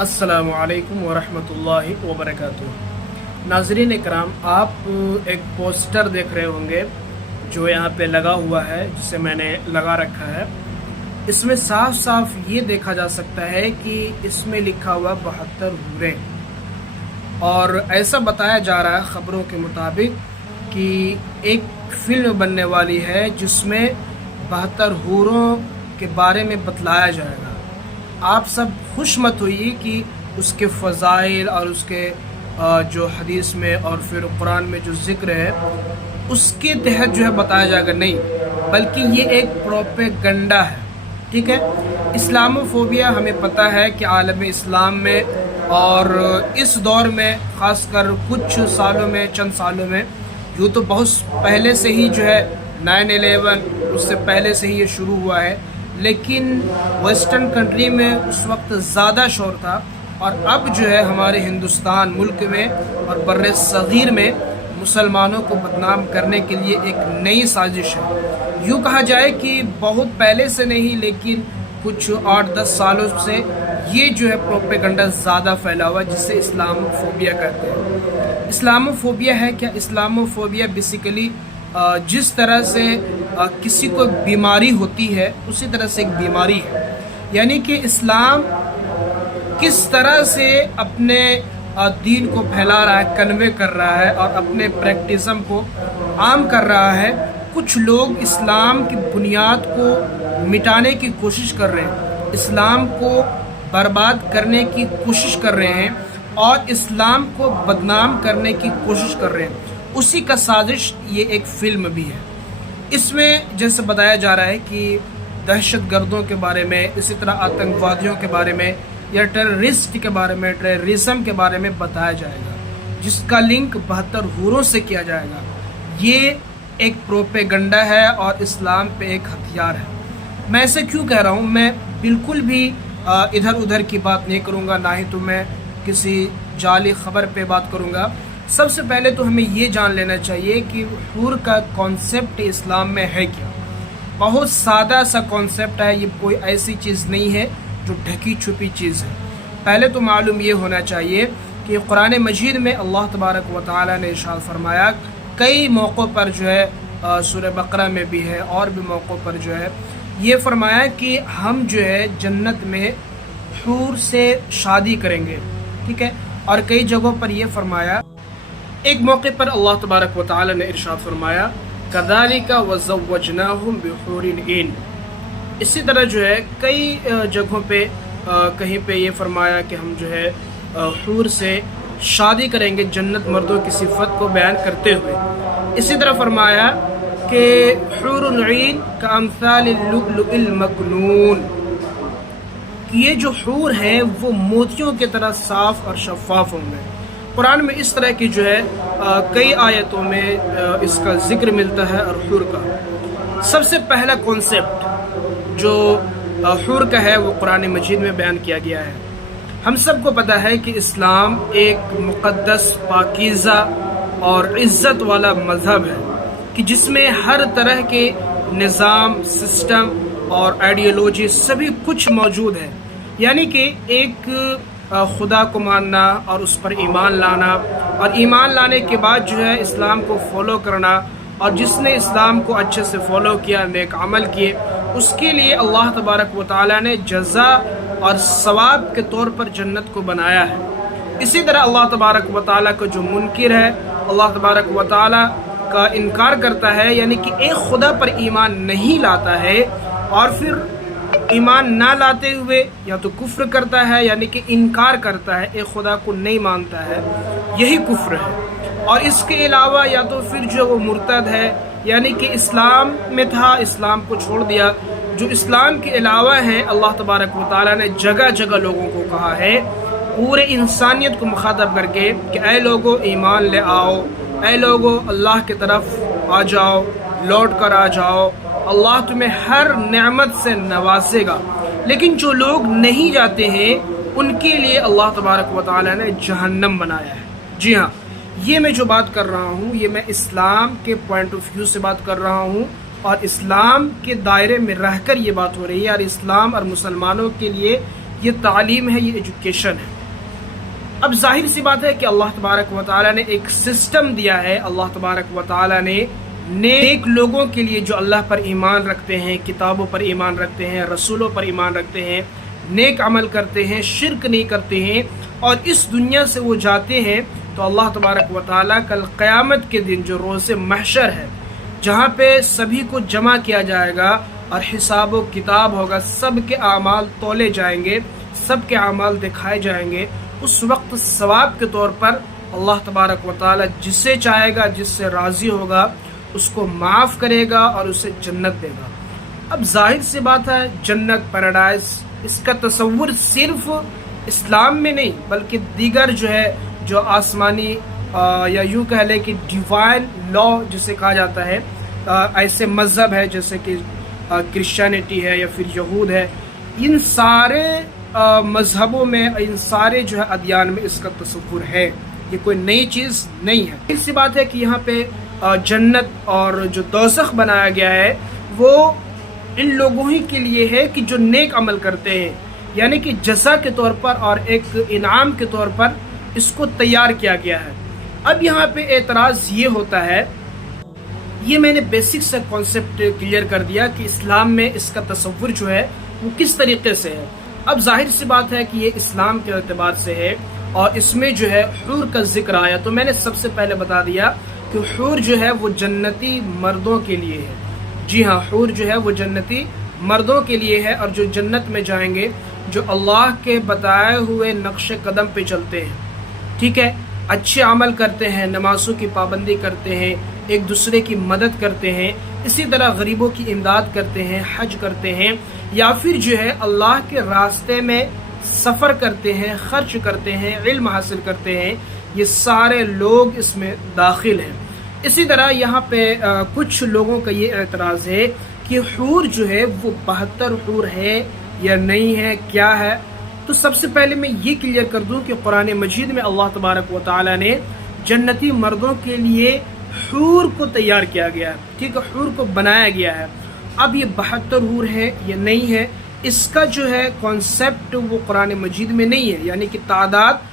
السلام علیکم ورحمۃ اللہ وبرکاتہ۔ ناظرین اکرام، آپ ایک پوسٹر دیکھ رہے ہوں گے جو یہاں پہ لگا ہوا ہے، جسے میں نے لگا رکھا ہے۔ اس میں صاف صاف یہ دیکھا جا سکتا ہے کہ اس میں لکھا ہوا 72 حوریں، اور ایسا بتایا جا رہا ہے خبروں کے مطابق کہ ایک فلم بننے والی ہے جس میں 72 حوروں کے بارے میں بتلایا جائے گا۔ آپ سب خوش مت ہوئیے کہ اس کے فضائل اور اس کے جو حدیث میں اور پھر قرآن میں جو ذکر ہے اس کے تحت جو ہے بتایا جائے گا، نہیں، بلکہ یہ ایک پروپیگنڈا ہے، ٹھیک ہے۔ اسلاموفوبیا ہمیں پتہ ہے کہ عالم اسلام میں اور اس دور میں خاص کر کچھ سالوں میں، چند سالوں میں، یوں تو بہت پہلے سے ہی جو ہے 9/11 اس سے پہلے سے ہی یہ شروع ہوا ہے، لیکن ویسٹرن کنٹری میں اس وقت زیادہ شور تھا، اور اب جو ہے ہمارے ہندوستان ملک میں اور بر صغیر میں مسلمانوں کو بدنام کرنے کے لیے ایک نئی سازش ہے۔ یوں کہا جائے کہ بہت پہلے سے نہیں، لیکن کچھ 8-10 سالوں سے یہ جو ہے پروپیگنڈا زیادہ پھیلا ہوا ہے، جسے اسلاموفوبیا کہتے ہیں۔ اسلاموفوبیا ہے کیا؟ اسلاموفوبیا بیسیکلی جس طرح سے کسی کو بیماری ہوتی ہے اسی طرح سے ایک بیماری ہے، یعنی کہ اسلام کس طرح سے اپنے دین کو پھیلا رہا ہے، کنوے کر رہا ہے اور اپنے پریکٹزم کو عام کر رہا ہے۔ کچھ لوگ اسلام کی بنیاد کو مٹانے کی کوشش کر رہے ہیں، اسلام کو برباد کرنے کی کوشش کر رہے ہیں اور اسلام کو بدنام کرنے کی کوشش کر رہے ہیں۔ اسی کا سازش یہ ایک فلم بھی ہے۔ اس میں جیسے بتایا جا رہا ہے کہ دہشت گردوں کے بارے میں، اسی طرح آتنکوادیوں کے بارے میں یا ٹیررسٹ کے بارے میں، ٹیررزم کے بارے میں بتایا جائے گا، جس کا لنک 72 حوروں سے کیا جائے گا۔ یہ ایک پروپیگنڈا ہے اور اسلام پہ ایک ہتھیار ہے۔ میں ایسے کیوں کہہ رہا ہوں؟ میں بالکل بھی ادھر ادھر کی بات نہیں کروں گا، نہ ہی تو میں کسی جعلی خبر پہ بات کروں گا۔ سب سے پہلے تو ہمیں یہ جان لینا چاہیے کہ حور کا کانسیپٹ اسلام میں ہے کیا۔ بہت سادہ سا کانسیپٹ ہے، یہ کوئی ایسی چیز نہیں ہے جو ڈھکی چھپی چیز ہے۔ پہلے تو معلوم یہ ہونا چاہیے کہ قرآن مجید میں اللہ تبارک و تعالی نے ارشاد فرمایا، کئی موقعوں پر جو ہے سورہ بقرہ میں بھی ہے اور بھی موقعوں پر جو ہے یہ فرمایا کہ ہم جو ہے جنت میں حور سے شادی کریں گے، ٹھیک ہے۔ اور کئی جگہوں پر یہ فرمایا، ایک موقع پر اللہ تبارک و تعالی نے ارشاد فرمایا، كَذَلِكَ وَزَوَّجْنَاهُمْ بِحُورٍ عِينٍ۔ اسی طرح جو ہے کئی جگہوں پہ کہیں پہ یہ فرمایا کہ ہم جو ہے حور سے شادی کریں گے، جنت مردوں کی صفت کو بیان کرتے ہوئے۔ اسی طرح فرمایا کہ حور عین كأمثال اللؤلؤ المكنون، کہ یہ جو حور ہیں وہ موتیوں کی طرح صاف اور شفاف ہوں گے۔ قرآن میں اس طرح کی جو ہے کئی آیتوں میں اس کا ذکر ملتا ہے۔ اور حور کا سب سے پہلا کانسیپٹ جو حور کا ہے وہ قرآن مجید میں بیان کیا گیا ہے۔ ہم سب کو پتہ ہے کہ اسلام ایک مقدس، پاکیزہ اور عزت والا مذہب ہے، کہ جس میں ہر طرح کے نظام، سسٹم اور آئیڈیالوجی سبھی کچھ موجود ہے، یعنی کہ ایک خدا کو ماننا اور اس پر ایمان لانا، اور ایمان لانے کے بعد جو ہے اسلام کو فالو کرنا، اور جس نے اسلام کو اچھے سے فالو کیا، نیک عمل کیے، اس کے لیے اللہ تبارک و تعالی نے جزا اور ثواب کے طور پر جنت کو بنایا ہے۔ اسی طرح اللہ تبارک و تعالی کا جو منکر ہے، اللہ تبارک و تعالی کا انکار کرتا ہے، یعنی کہ ایک خدا پر ایمان نہیں لاتا ہے اور پھر ایمان نہ لاتے ہوئے یا تو کفر کرتا ہے، یعنی کہ انکار کرتا ہے، ایک خدا کو نہیں مانتا ہے، یہی کفر ہے۔ اور اس کے علاوہ یا تو پھر جو وہ مرتد ہے، یعنی کہ اسلام میں تھا، اسلام کو چھوڑ دیا۔ جو اسلام کے علاوہ ہے، اللہ تبارک و تعالیٰ نے جگہ جگہ لوگوں کو کہا ہے، پورے انسانیت کو مخاطب کر کے، کہ اے لوگو ایمان لے آؤ، اے لوگو اللہ کی طرف آ جاؤ، لوٹ کر آ جاؤ، اللہ تمہیں ہر نعمت سے نوازے گا۔ لیکن جو لوگ نہیں جاتے ہیں ان کے لیے اللہ تبارک و تعالی نے جہنم بنایا ہے۔ جی ہاں، یہ میں جو بات کر رہا ہوں یہ میں اسلام کے پوائنٹ آف ویو سے بات کر رہا ہوں، اور اسلام کے دائرے میں رہ کر یہ بات ہو رہی ہے، اور اسلام اور مسلمانوں کے لیے یہ تعلیم ہے، یہ ایجوکیشن ہے۔ اب ظاہر سی بات ہے کہ اللہ تبارک و تعالیٰ نے ایک سسٹم دیا ہے، اللہ تبارک و تعالیٰ نے نیک لوگوں کے لیے جو اللہ پر ایمان رکھتے ہیں، کتابوں پر ایمان رکھتے ہیں، رسولوں پر ایمان رکھتے ہیں، نیک عمل کرتے ہیں، شرک نہیں کرتے ہیں اور اس دنیا سے وہ جاتے ہیں، تو اللہ تبارک و تعالیٰ کل قیامت کے دن جو روز محشر ہے، جہاں پہ سبھی کو جمع کیا جائے گا اور حساب و کتاب ہوگا، سب کے اعمال تولے جائیں گے، سب کے اعمال دکھائے جائیں گے، اس وقت ثواب کے طور پر اللہ تبارک و تعالیٰ جسے چاہے گا، جس سے راضی ہوگا، اس کو معاف کرے گا اور اسے جنت دے گا۔ اب ظاہر سی بات ہے، جنت، پیراڈائز، اس کا تصور صرف اسلام میں نہیں بلکہ دیگر جو آسمانی یا یوں کہہ لیں کہ ڈیوائن لا جسے کہا جاتا ہے، ایسے مذہب ہے جیسے کہ کرسچینٹی ہے یا پھر یہود ہے، ان سارے مذہبوں میں، ان سارے ادیان میں اس کا تصور ہے، یہ کوئی نئی چیز نہیں ہے۔ اس سی بات ہے کہ یہاں پہ جنت اور جو دوزخ بنایا گیا ہے وہ ان لوگوں ہی کے لیے ہے کہ جو نیک عمل کرتے ہیں، یعنی کہ جزا کے طور پر اور ایک انعام کے طور پر اس کو تیار کیا گیا ہے۔ اب یہاں پہ اعتراض یہ ہوتا ہے، یہ میں نے بیسک سے کانسیپٹ کلیئر کر دیا کہ اسلام میں اس کا تصور جو ہے وہ کس طریقے سے ہے۔ اب ظاہر سی بات ہے کہ یہ اسلام کے اعتبار سے ہے اور اس میں حور کا ذکر آیا، تو میں نے سب سے پہلے بتا دیا کہ حور وہ جنتی مردوں کے لیے ہے۔ جی ہاں، حور وہ جنتی مردوں کے لیے ہے، اور جو جنت میں جائیں گے، جو اللہ کے بتائے ہوئے نقش قدم پہ چلتے ہیں، ٹھیک ہے، اچھے عمل کرتے ہیں، نمازوں کی پابندی کرتے ہیں، ایک دوسرے کی مدد کرتے ہیں، اسی طرح غریبوں کی امداد کرتے ہیں، حج کرتے ہیں، یا پھر اللہ کے راستے میں سفر کرتے ہیں، خرچ کرتے ہیں، علم حاصل کرتے ہیں، یہ سارے لوگ اس میں داخل ہیں۔ اسی طرح یہاں پہ کچھ لوگوں کا یہ اعتراض ہے کہ حور وہ 72 حور ہے یا نہیں ہے، کیا ہے؟ تو سب سے پہلے میں یہ کلیئر کر دوں کہ قرآن مجید میں اللہ تبارک و تعالیٰ نے جنتی مردوں کے لیے حور کو تیار کیا گیا ہے، ٹھیک ہے، حور کو بنایا گیا ہے۔ اب یہ 72 حور ہے یا نہیں ہے، اس کا کانسیپٹ وہ قرآن مجید میں نہیں ہے، یعنی کہ تعداد